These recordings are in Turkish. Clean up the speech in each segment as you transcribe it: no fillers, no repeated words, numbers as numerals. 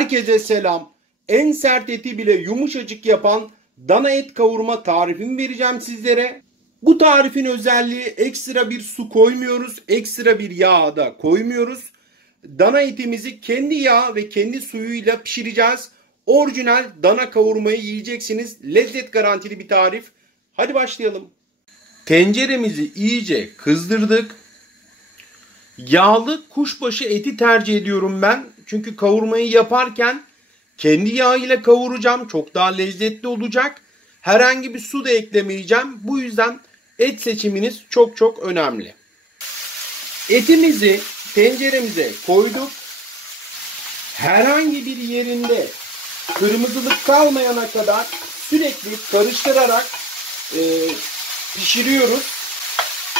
Herkese selam. En sert eti bile yumuşacık yapan dana et kavurma tarifimi vereceğim sizlere. Bu tarifin özelliği ekstra bir su koymuyoruz, ekstra bir yağ da koymuyoruz. Dana etimizi kendi yağ ve kendi suyuyla pişireceğiz. Orijinal dana kavurmayı yiyeceksiniz. Lezzet garantili bir tarif. Hadi başlayalım. Tenceremizi iyice kızdırdık. Yağlı kuşbaşı eti tercih ediyorum ben. Çünkü kavurmayı yaparken kendi yağıyla kavuracağım. Çok daha lezzetli olacak. Herhangi bir su da eklemeyeceğim. Bu yüzden et seçiminiz çok önemli. Etimizi tenceremize koyduk. Herhangi bir yerinde kırmızılık kalmayana kadar sürekli karıştırarak pişiriyoruz.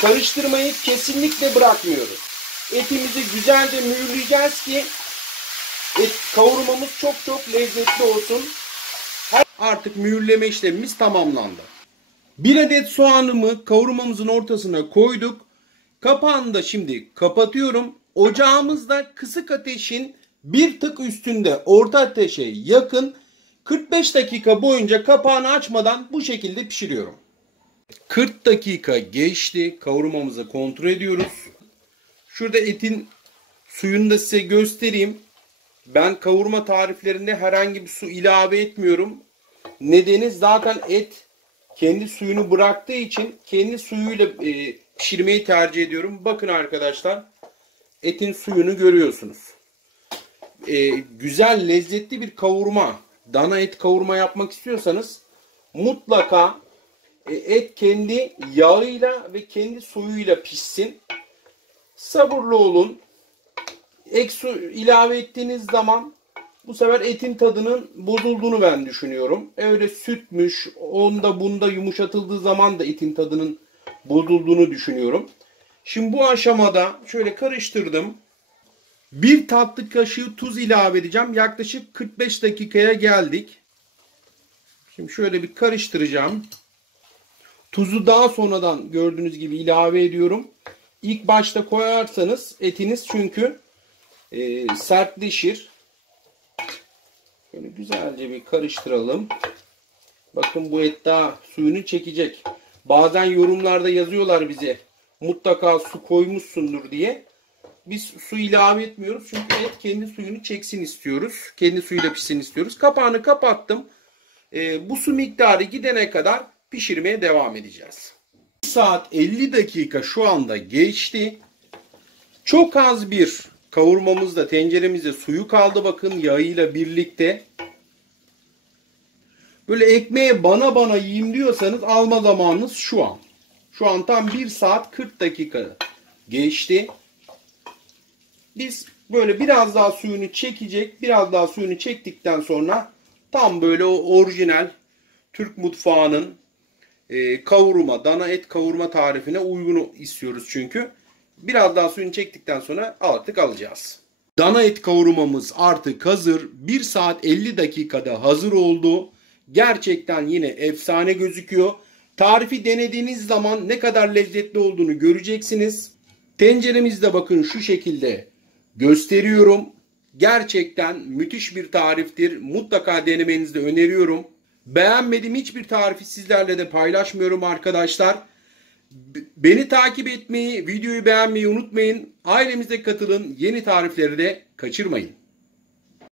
Karıştırmayı kesinlikle bırakmıyoruz. Etimizi güzelce mühürleyeceğiz ki kavurmamız çok lezzetli olsun. Artık mühürleme işlemimiz tamamlandı. Bir adet soğanımı kavurmamızın ortasına koyduk. Kapağını da şimdi kapatıyorum. Ocağımızda kısık ateşin bir tık üstünde, orta ateşe yakın 45 dakika boyunca kapağını açmadan bu şekilde pişiriyorum. 40 dakika geçti. Kavurmamızı kontrol ediyoruz. Şurada etin suyunu da size göstereyim. Ben kavurma tariflerinde herhangi bir su ilave etmiyorum. Nedeni zaten et kendi suyunu bıraktığı için kendi suyuyla pişirmeyi tercih ediyorum. Bakın arkadaşlar, etin suyunu görüyorsunuz. Güzel, lezzetli bir kavurma, dana et kavurma yapmak istiyorsanız mutlaka et kendi yağıyla ve kendi suyuyla pişsin. Sabırlı olun. Ek su ilave ettiğiniz zaman bu sefer etin tadının bozulduğunu ben düşünüyorum. Öyle sütmüş, onda bunda yumuşatıldığı zaman da etin tadının bozulduğunu düşünüyorum. Şimdi bu aşamada şöyle karıştırdım. Bir tatlı kaşığı tuz ilave edeceğim. Yaklaşık 45 dakikaya geldik. Şimdi şöyle bir karıştıracağım. Tuzu daha sonradan gördüğünüz gibi ilave ediyorum. İlk başta koyarsanız etiniz çünkü sertleşir. Şöyle güzelce bir karıştıralım. Bakın bu et daha suyunu çekecek. Bazen yorumlarda yazıyorlar bize mutlaka su koymuşsundur diye. Biz su ilave etmiyoruz çünkü et kendi suyunu çeksin istiyoruz. Kendi suyuyla pişsin istiyoruz. Kapağını kapattım. Bu su miktarı gidene kadar pişirmeye devam edeceğiz. 1 saat 50 dakika şu anda geçti. Çok az bir kavurmamızda tenceremizde suyu kaldı, bakın yağıyla birlikte. Böyle ekmeğe bana yiyeyim diyorsanız alma zamanınız şu an. Şu an tam 1 saat 40 dakika geçti. Biz böyle biraz daha suyunu çekecek. Biraz daha suyunu çektikten sonra tam böyle o orijinal Türk mutfağının kavurma, dana et kavurma tarifine uygun istiyoruz çünkü. Biraz daha suyunu çektikten sonra artık alacağız. Dana et kavurmamız artık hazır. 1 saat 50 dakikada hazır oldu. Gerçekten yine efsane gözüküyor. Tarifi denediğiniz zaman ne kadar lezzetli olduğunu göreceksiniz. Tenceremizde bakın şu şekilde gösteriyorum. Gerçekten müthiş bir tariftir. Mutlaka denemenizi de öneriyorum. Beğenmediğim hiçbir tarifi sizlerle de paylaşmıyorum arkadaşlar. Beni takip etmeyi, videoyu beğenmeyi unutmayın. Ailemize katılın. Yeni tarifleri de kaçırmayın.